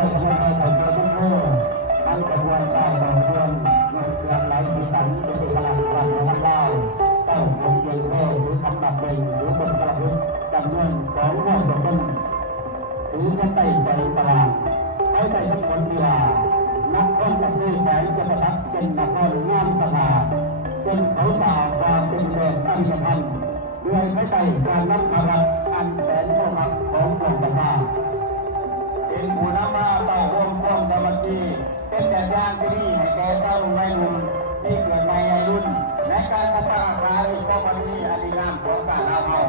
ด้วยกำลังใจของเจ้าทุกคนทั้งกระบวนการดอกเรืองหลากหลายสีสันเป็นเอกลักษณ์ของวัฒนธรรมเต้าผมเย็นเท่หรือคำดับเบ่งหรือบนกระพึกจำนวน2 ห้องจำนวนถือกันไต่ใส่สลากให้ไต่ทั้งคนที่ว่านักท่องกับซื้อแผนจะประทับเป็นนักท่องงามสง่าจนเขาสาวความเป็นแรงตั้งยพันด้วยให้ไต่การนับอาวัตอันแสนโมหักของหลวงประสาทเป็นผู้นำมาต่อรวมความสามัคคีเป็นแบบอย่างที่ดีให้แก่เจ้าวัยรุ่นที่เกิดในวัยรุ่นและการพัฒนาสารีก็มันมีอดีงามของศาสนาเรา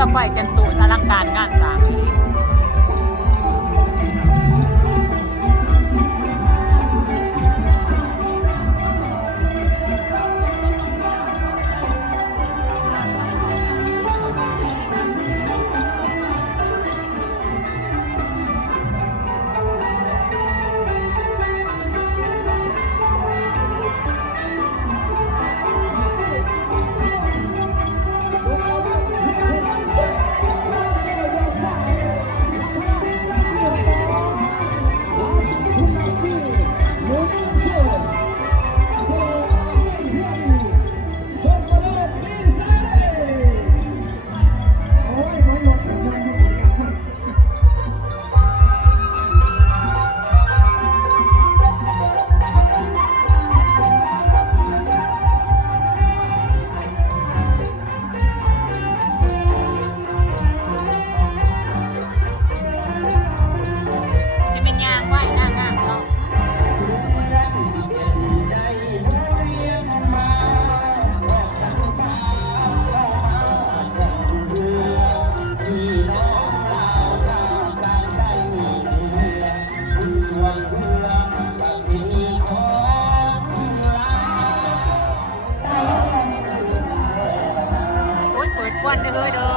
รือไฟจันตุอลังการงานสร้างอีกกวนเด้อเด้อ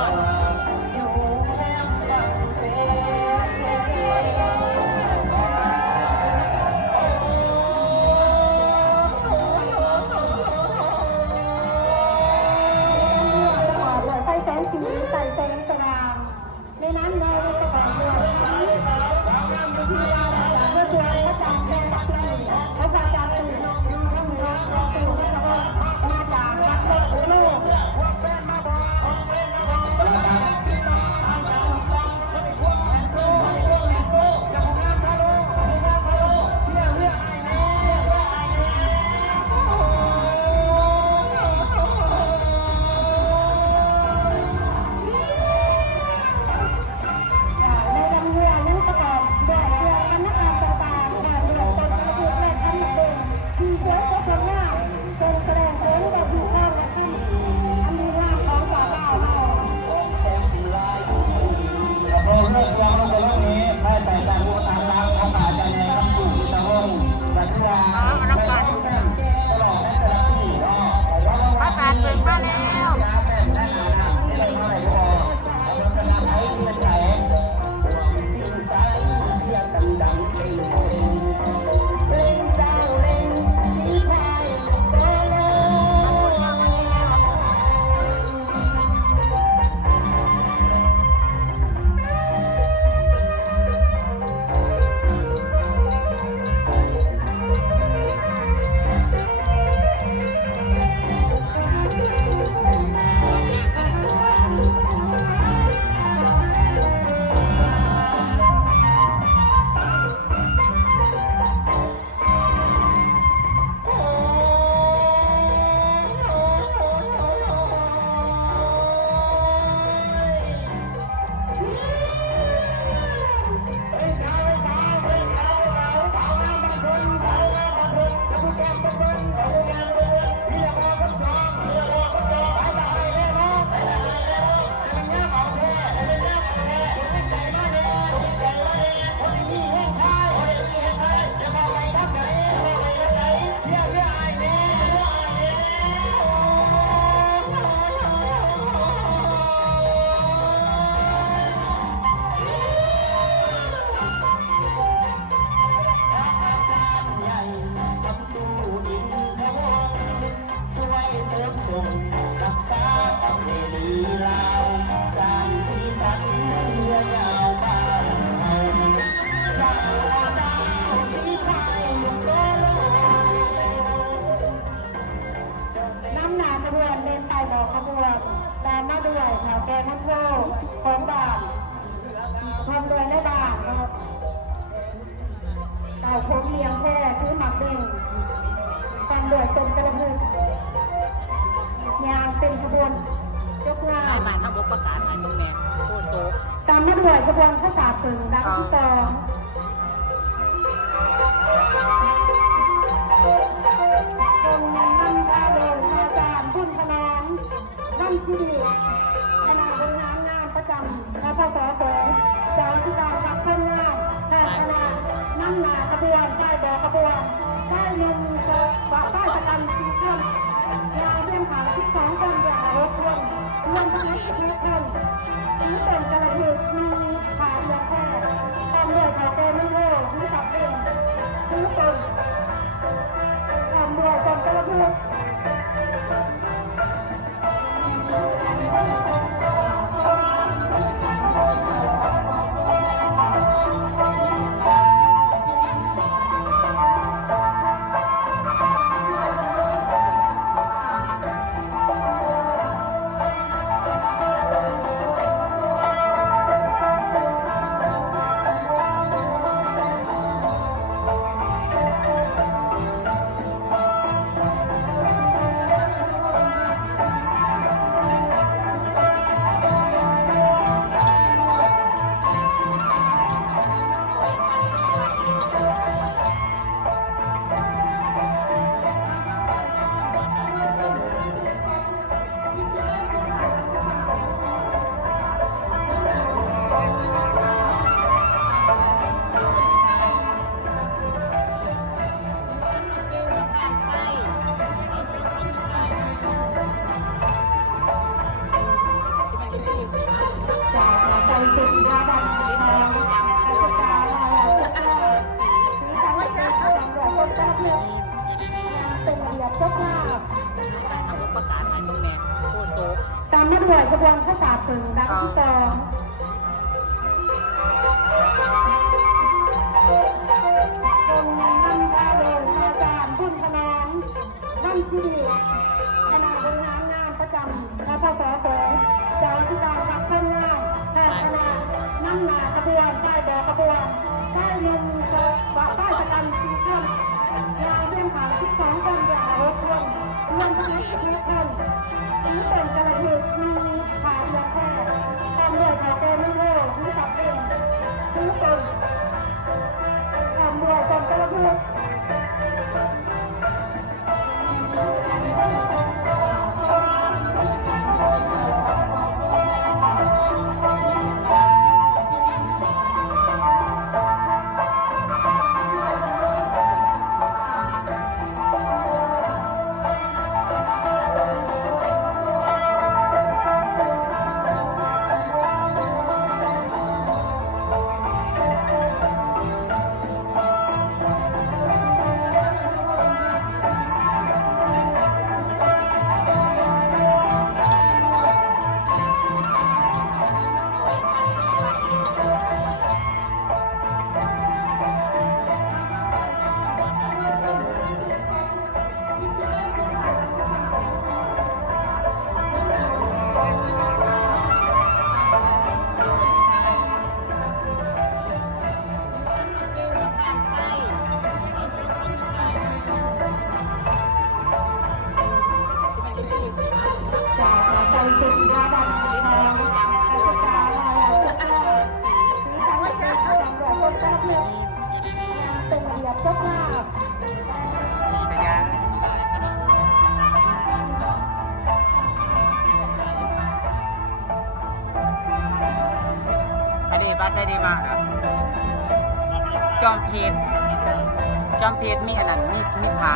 ไฟแสงสีไฟแสงสว่างในนั้นเราจะสอนด้วยสาวงามวิทยาเมื่อชวนพระจันทร์แดงเพื่อนพระจันทร์ตื่นน้องตื่นพระจันทร์มาจากวัดโลกโลกภาษาเบิ่งมาแล้ว ผมเลี้ยงแค่คือหมักเด้งกันเดือดจนกระพือยางเป็นขบวนยกว่า นายบ้านเขาบอกประกาศให้ตรงแม่โคตรโซ ตามมาด้วยขบวนข้าวสารตึงดังที่สองคนนำพาโดยอาจารย์พุ่นขนานนั่นสิริคณะบริหารงาน ำและพศของเจ้าที่การรับข้างหน้าแทนคณะนั่งหนาขบวนใต้ดอกขบวนใต้ลมบะใต้ตะกันสีเครื่องยาวเส้นผ่าน12คนอย่างรถเครื่องรวมทั้ง11คนนี้เป็นกระดูกมีขาเรือแค่ตามด้วยเขาเต้นไม่โง่ที่ขับเองที่ตุ่นตามด้วยกองกระดูกตามมาด้วยกระบวนภาษาตึงดังที่สองเป็นนำพาโดยอาจารย์พุ่นขนองนำสิริคณะบริหารงานประจำและพศของเจ้าที่การรับข้างหน้าแทนคณะนั่งหนาขบวนใต้ดอกขบวนใต้ลมบะใต้ตะกันสีเครื่องยาวเส้นผ่าน12คนอย่างรถเครื่องรวมทั้ง11คนนี้เป็นกระดูกมีขาเรือแค่ตามด้วยเขาเต้นไม่โง่ที่ขับเองที่ตุ่นตามด้วยกองกระดูกได้ดีมากครับจอมเพชรมีอันนั้นมีผา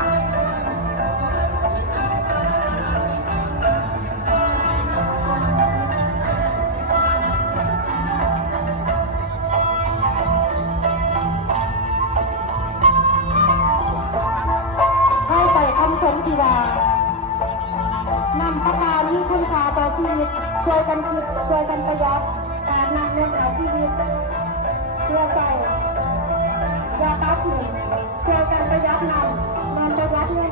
ให้ไปคำชมทีวานำประการที่คุณค่าต่อชีวิตช่วยกันคิดช่วยกันประหยัดการนำเงินเอาชีวิตเพื่อใส่ยาตัดหนึ่งช่วยกันประหยัดนำประหยัดเงิน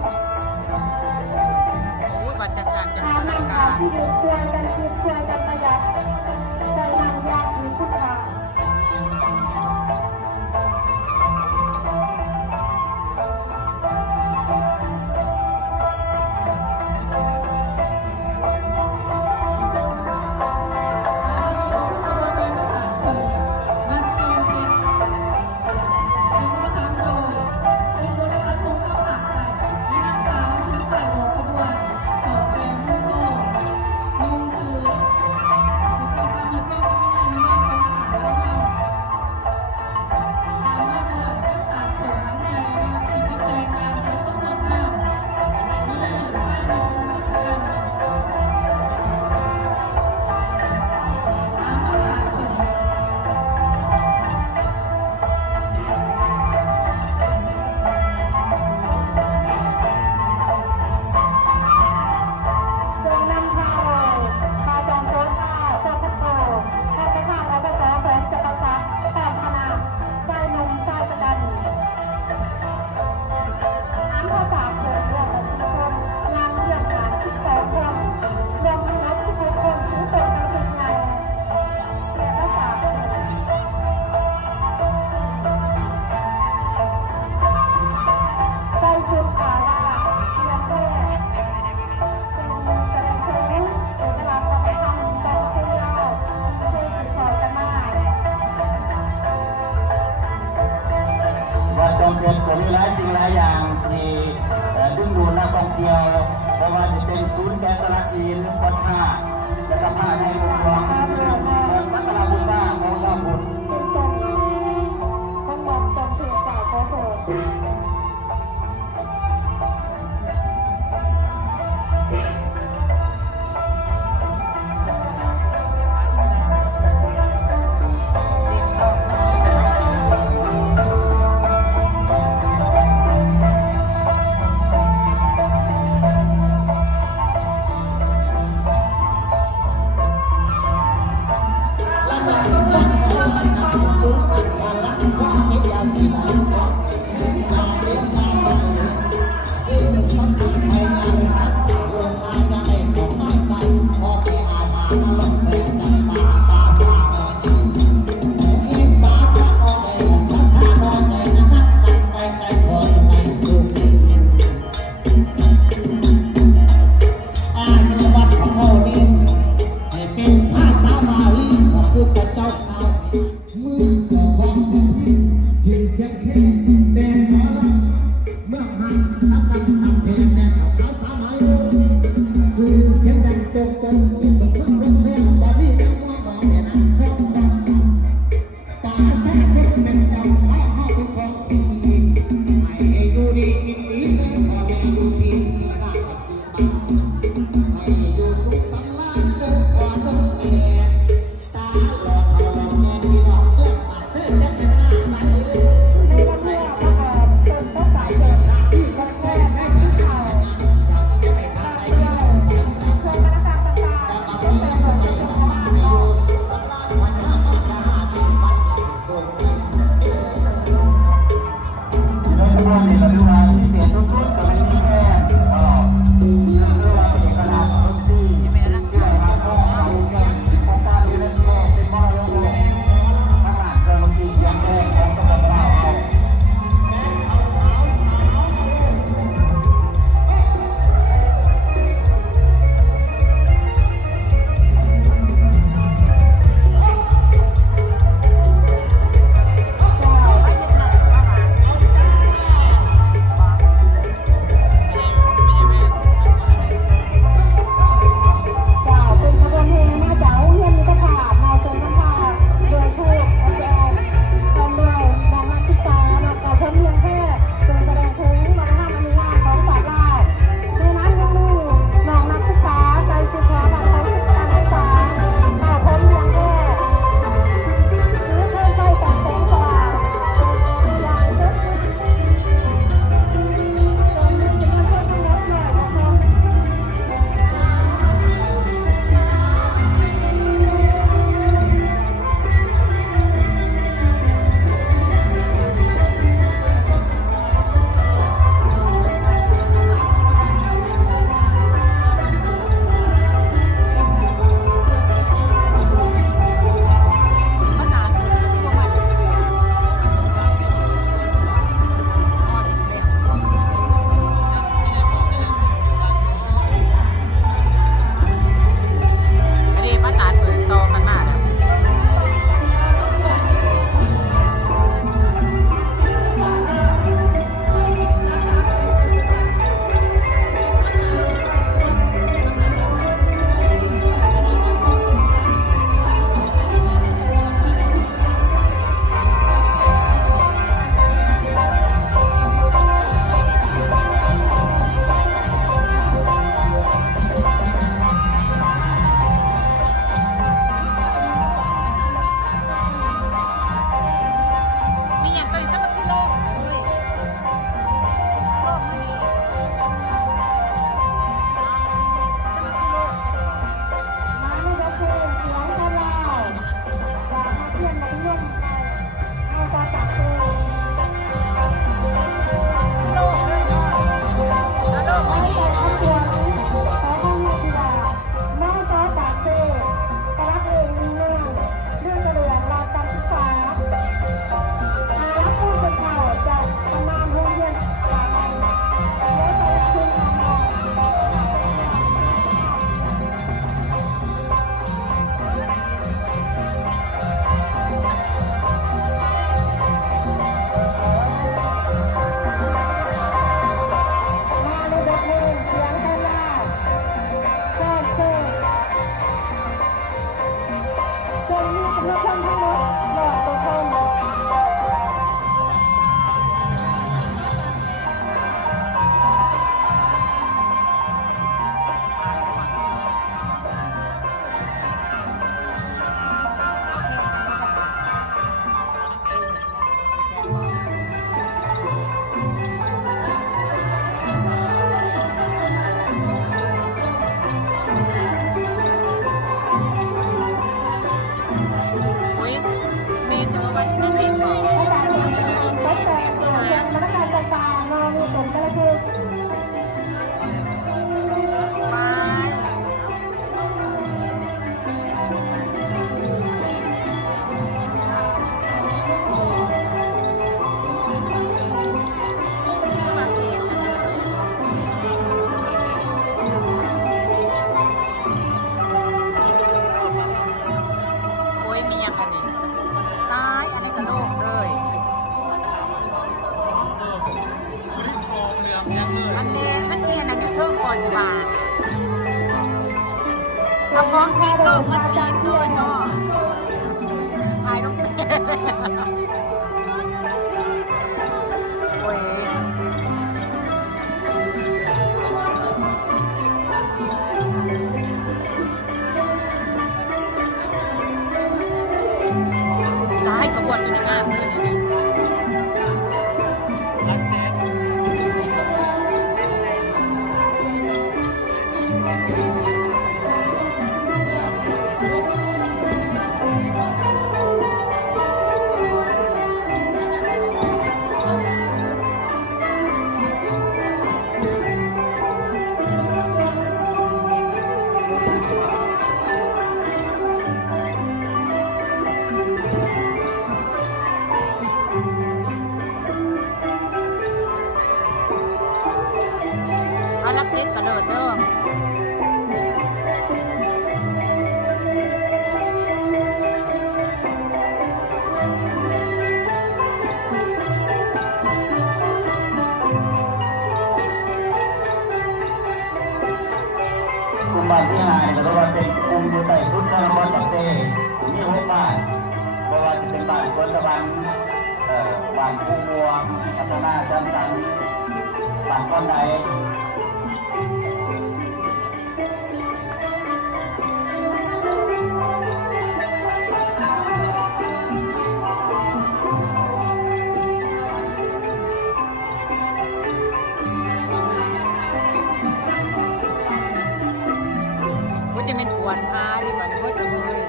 ของติดโลกมันติดด้วยเนาะถ่ายลงไปโอ้ยตายกระบวนตัวนี้งามเลยนี่ รักแจ๊ค เอาลักเจ็ดกระเลิดเด้อกลุ่มบ้านที่หายหรือว่าเป็นกลุ่มอยู่ใต้สุดในนครปักเซมี6บ้านเพราะว่าจะเป็นบ้านสวนสวรรค์บ้านผู้มัวพัฒนาจันทร์สันบ้านก้อนใดว่าจะเป็นปวดขาดีกว่านี้เพิ่นเลย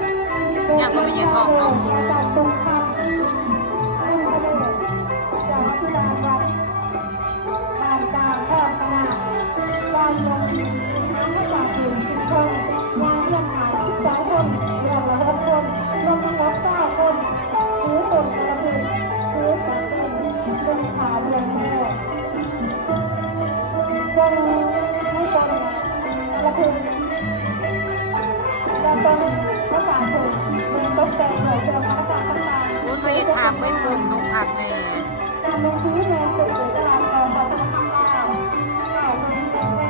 อยากก็ไม่เย็นท้องเนาะ อาจารย์ตรงคำรุ่งพระเดชจากวัดที่ลานวัดบ้านกลางพ่อขนาดบ้านลงน้ำมาจากหินสิบคนยางเยี่ยมหาย12 คนเรือละ6 คนรวมทั้งหมด9 คนถือตนกระพือถือแต่เป็นขาเรือนแม่ทรงให้ตนกระพือแต่ตนภาษาถูกเป็นตกแต่งหน่วยเป็นภาษาต่างๆ รู้ตัวเองถามไม่ปุ่มนุ่งผักเน่ การลงพื้นแรงเกิดจากการต่อต่อธนาคารลาวข่าวคนที่เป็นแม่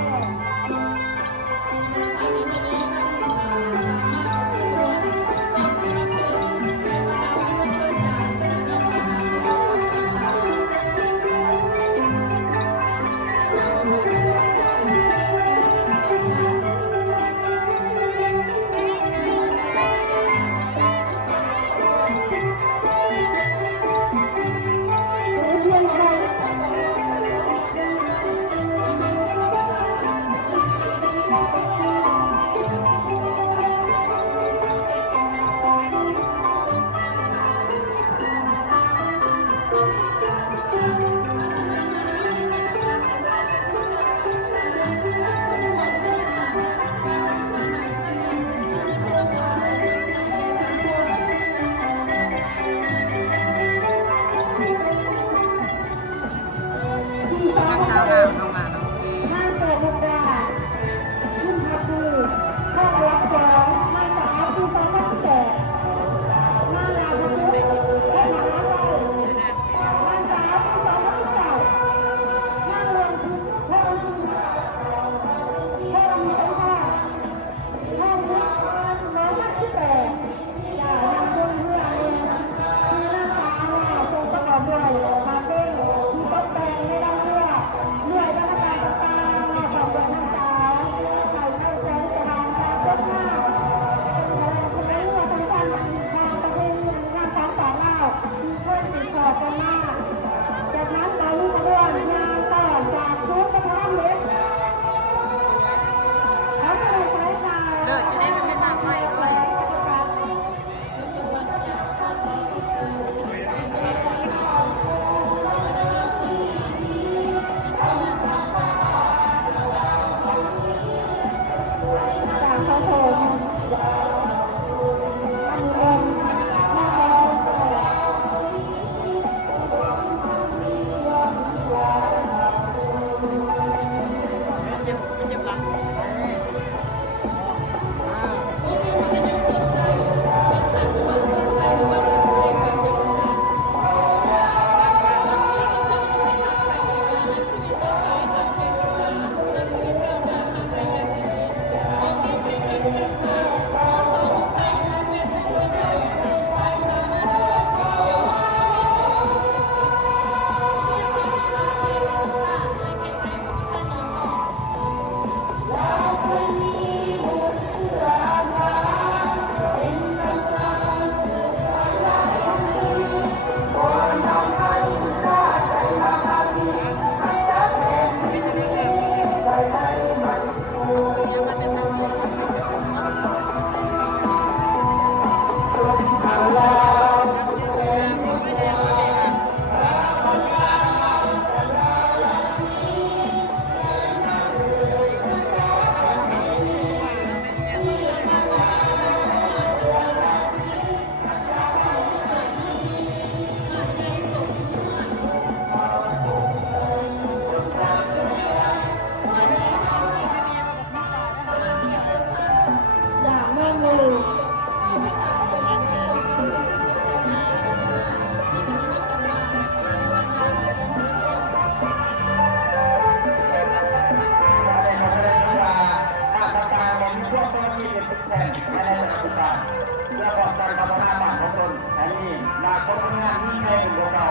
ให้เป็นของเรา